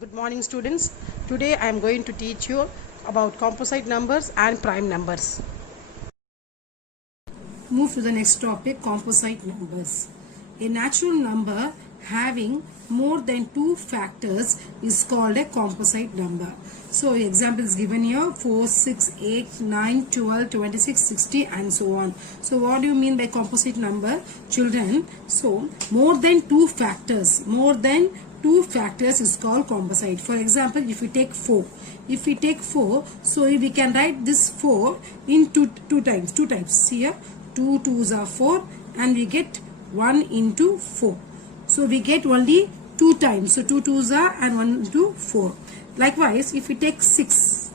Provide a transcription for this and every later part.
Good morning students. Today I am going to teach you about composite numbers and prime numbers. Move to the next topic, composite numbers. A natural number having more than two factors is called a composite number. So example is given here: 4, 6, 8, 9, 12, 26, 60 and so on. So what do you mean by composite number, children? So more than two factors is called composite. For example, if we take 4, so we can write this 4 in two types here. 2 2s are 4 and we get 1 into 4. So we get only 2 times. So 2 2s are and 1 into 4. Likewise, if we take 6,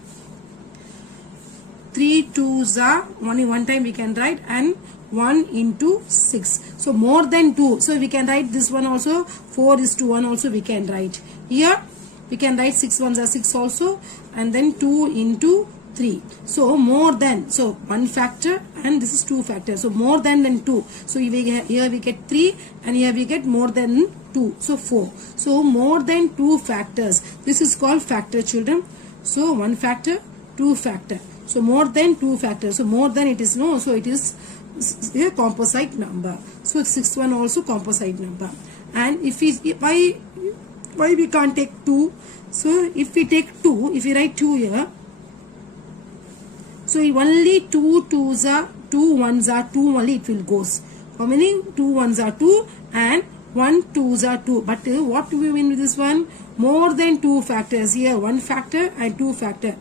3 2s are only one time we can write and 1 into 6. So more than 2. So we can write this one also. 4 is to 1 also we can write. Here we can write 6 ones are 6 also and then 2 into 3. So more than, so one factor and this is two factors. So more than 2. So here we get 3 and here we get more than 2. So 4. So more than 2 factors. This is called factor, children. So one factor, two factor. So more than 2 factors. So more than it is no. So it is a composite number. So 6 one also composite number. And if we why we can't take 2? So if we take 2, if we write 2 here, so only 2 2s are 2 1s are 2 only it will goes. How many? 2 1s are 2 and 1 2s are 2. But what do we mean with this one? More than 2 factors. Here 1 factor and 2 factor.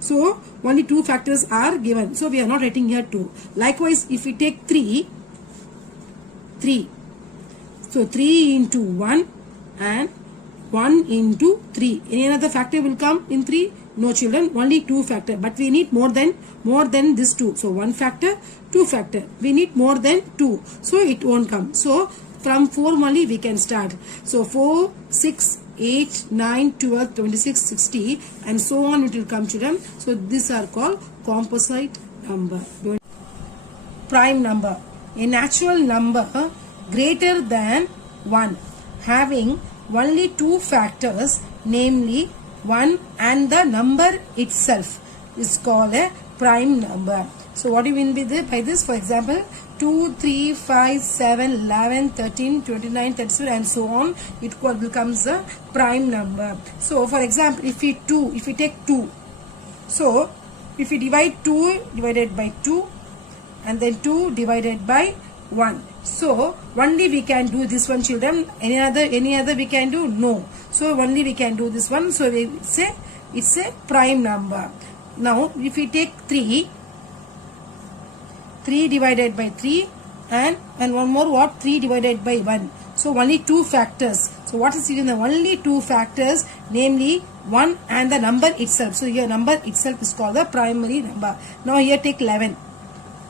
So only 2 factors are given. So we are not writing here 2. Likewise, if we take 3. So 3 into 1 and 1 into 3. Any another factor will come in 3? No, children, only 2 factor. But we need more than this 2. So 1 factor, 2 factor. We need more than 2. So it won't come. So from 4 only we can start. So 4, 6, 8, 9, 12, 26, 60 and so on it will come, children. So these are called composite number. Prime number. A natural number greater than 1 having only 2 factors, namely 1 and the number itself, is called a prime number. So what do you mean by this? For example, 2, 3, 5, 7, 11, 13, 29, 37 and so on, it becomes a prime number. So for example, if we take 2, so if we divide 2 divided by 2 and then 2 divided by 1. So only we can do this one, children. Any other we can do? No. So only we can do this one. So we say it's a prime number. Now if we take 3 divided by 3 and one more what? 3 divided by 1. So only 2 factors. So what is given? Only 2 factors, namely 1 and the number itself. So here number itself is called the primary number. Now here take 11.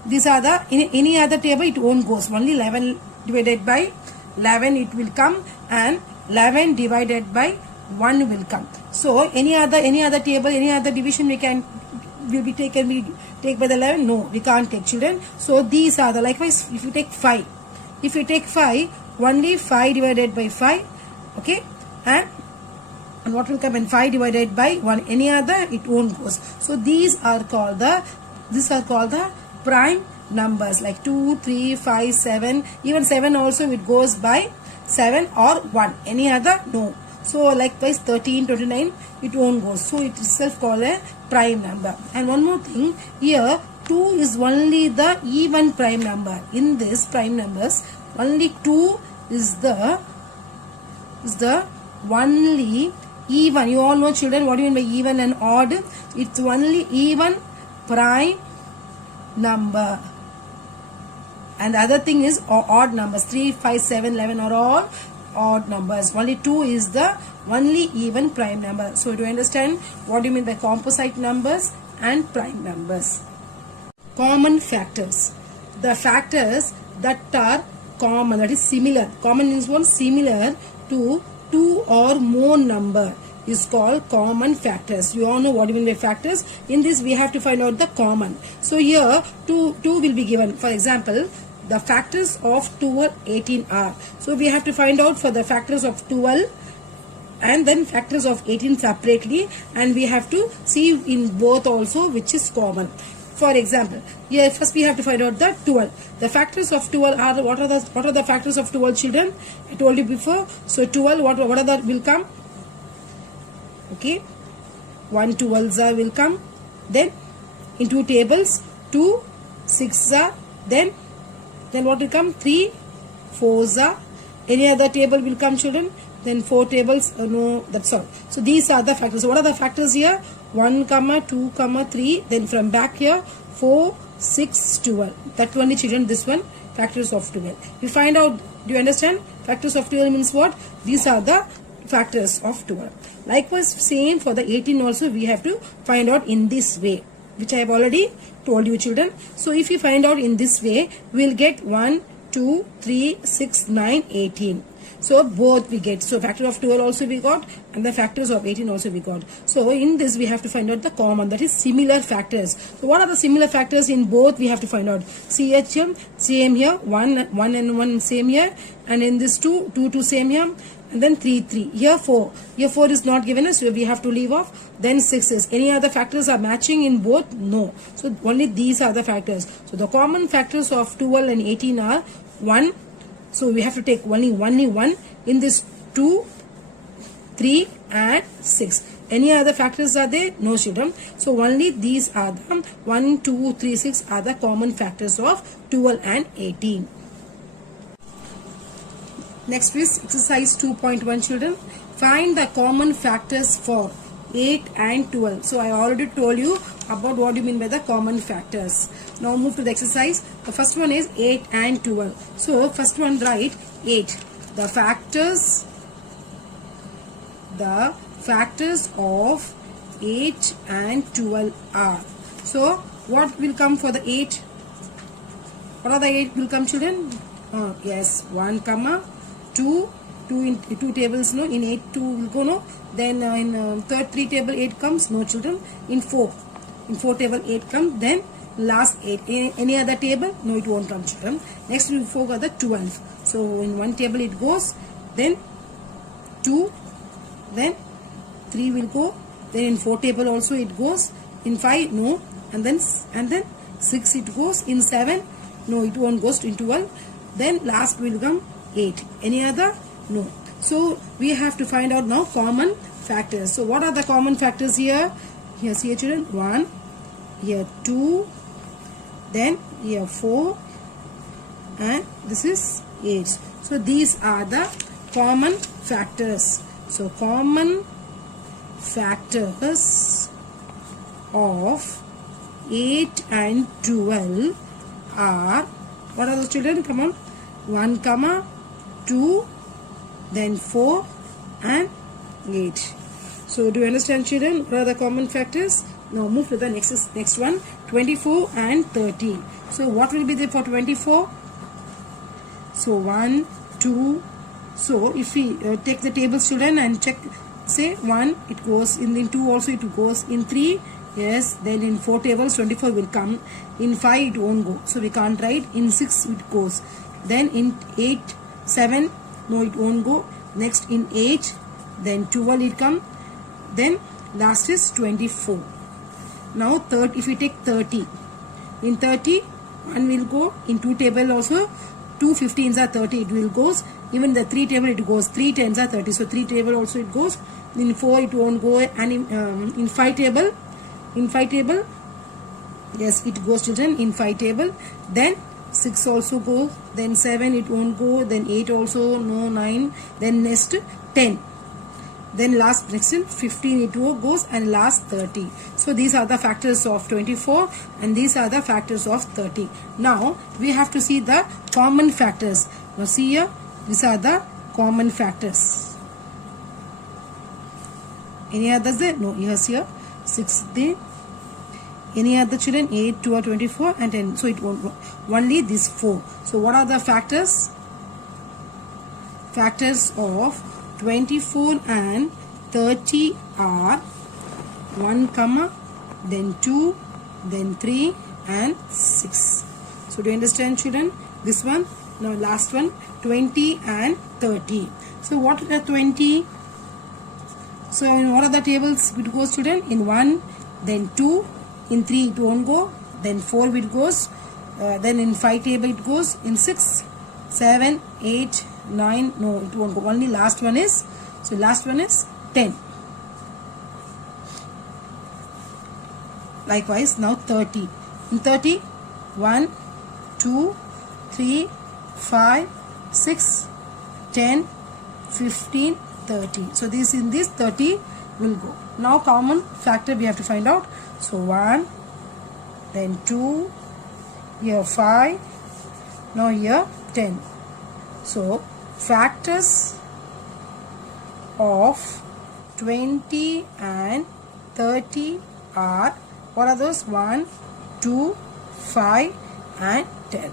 These are the, in any other table it won't goes. Only 11 divided by 11 it will come and 11 divided by 1 will come. So any other table, any other division we take by the 11? No, we can't take, children. So these are the, likewise if you take 5. If you take 5, only 5 divided by 5, okay, and what will come in 5 divided by 1? Any other it won't goes. So these are called the prime numbers, like 2, 3, 5, 7, even 7 also it goes by 7 or 1. Any other? No. So likewise 13, 29 it won't go. So it itself called a prime number. And one more thing, here 2 is only the even prime number. In this prime numbers, only 2 is the only even. You all know, children, what do you mean by even and odd? It's only even prime number. And the other thing is odd numbers. 3, 5, 7, 11 are all odd numbers. Only 2 is the only even prime number. So do you understand what do you mean by composite numbers and prime numbers? Common factors. The factors that are common, that is similar. Common means one similar to 2 or more number is called common factors. You all know what do you mean by factors. In this we have to find out the common. So here 2 will be given. For example, the factors of 12, 18 are. So we have to find out for the factors of 12, and then factors of 18 separately, and we have to see in both also which is common. For example, here first we have to find out the 12. The factors of 12 are, what are the factors of 12, children? I told you before. So 12, what are that will come? Okay, 1 12s will come. Then in 2 tables, 2 6s are. Then what will come? 3 4s are. Any other table will come, children? Then 4 tables. No, that's all. So these are the factors. So what are the factors here? 1, 2, 3. Then from back here, 4, 6, 12. That only, children. This one, factors of 12. We find out. Do you understand? Factors of 12 means what? These are the factors of 12. Likewise, same for the 18 also. We have to find out in this way, which I have already told you, children. So if you find out in this way, we will get 1, 2, 3, 6, 9, 18. So both we get. So factor of 12 also we got, and the factors of 18 also we got. So in this we have to find out the common, that is similar factors. So what are the similar factors in both? We have to find out. CHM same here, 1 and 1 same here, and in this 2 same here, and then 3 3. Here 4. Here 4 is not given us, so we have to leave off. Then 6 is. Any other factors are matching in both? No. So only these are the factors. So the common factors of 12 and 18 are 1. So we have to take only 1 in this 2, 3 and 6. Any other factors are there? No, children. So only these are the 1, 2, 3, 6 are the common factors of 12 and 18. Next is exercise 2.1, children. Find the common factors for 8 and 12. So I already told you about what you mean by the common factors. Now move to the exercise. The first one is 8 and 12. So first one, write 8. The factors of 8 and 12 are. So what will come for the 8? What are the 8 will come, children? Yes, 1, 2. 2 tables, no. In 8 2 will go, no. Then in third 3 table 8 comes, no, children. In 4 table 8 comes. Then last 8. Any other table? No, it won't come, children. Next we forgot the 12. So in 1 table it goes. Then 2. Then 3 will go. Then in 4 table also it goes. In 5, no. And then 6 it goes. In 7, no, it won't goes. In 12. Then last will come 8. Any other? No. So we have to find out now common factors. So what are the common factors here? Here, see, children, 1, here 2, then here 4, and this is 8. So these are the common factors. So common factors of 8 and 12 are, what are those, children? Come on. 1, 2, then 4 and 8. So do you understand, children? What are the common factors? Now move to the next one, 24 and 30. So what will be there for 24? So 1, 2. So if we take the tables, children, and check, say 1 it goes, in 2 also it goes, in 3, yes, then in 4 tables 24 will come, in 5 it won't go, so we can't write. In 6 it goes. Then in 8, 7, no, it won't go. Next in 8, then 12 it come. Then last is 24. Now if we take 30, in 30 1 will go. In 2 table also 2 15s are 30, it will goes. Even the 3 table it goes, 3 10s are 30, so 3 table also it goes. In 4 it won't go, and in 5 table, yes, it goes, children, in 5 table. Then 6 also goes, then 7 it won't go, then 8 also, no, 9, then next 10, then last next 15 it goes, and last 30. So these are the factors of 24 and these are the factors of 30. Now we have to see the common factors. Now see here, these are the common factors. Any others there? No, yes, here 6 there. Any other, children? 8, 2 or 24 and 10. So it won't go. Only these 4. So what are the factors? Factors of 24 and 30 are 1, then 2, then 3 and 6. So do you understand, children? This one. Now last one, 20 and 30. So what are 20? So in what are the tables it goes, children? In 1, then 2, in 3 it won't go, then 4 it goes, then in 5 table it goes, in 6, 7, 8, 9, no, it won't go. Only last one is, so last one is 10. Likewise, now 30. In 30, 1, 2, 3, 5, 6, 10, 15, 30. So this in this 30 will go. Now common factor we have to find out. So 1, then 2, here 5, now here 10. So factors of 20 and 30 are, what are those? 1, 2, 5 and 10.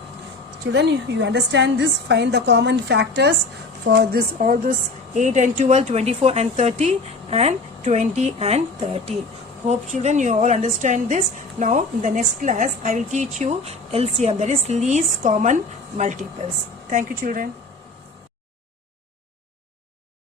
Children, you understand this? Find the common factors for this, all those 8 and 12, 24 and 30 and 20 and 30. Hope children you all understand this. Now in the next class I will teach you LCM, that is least common multiples. Thank you children.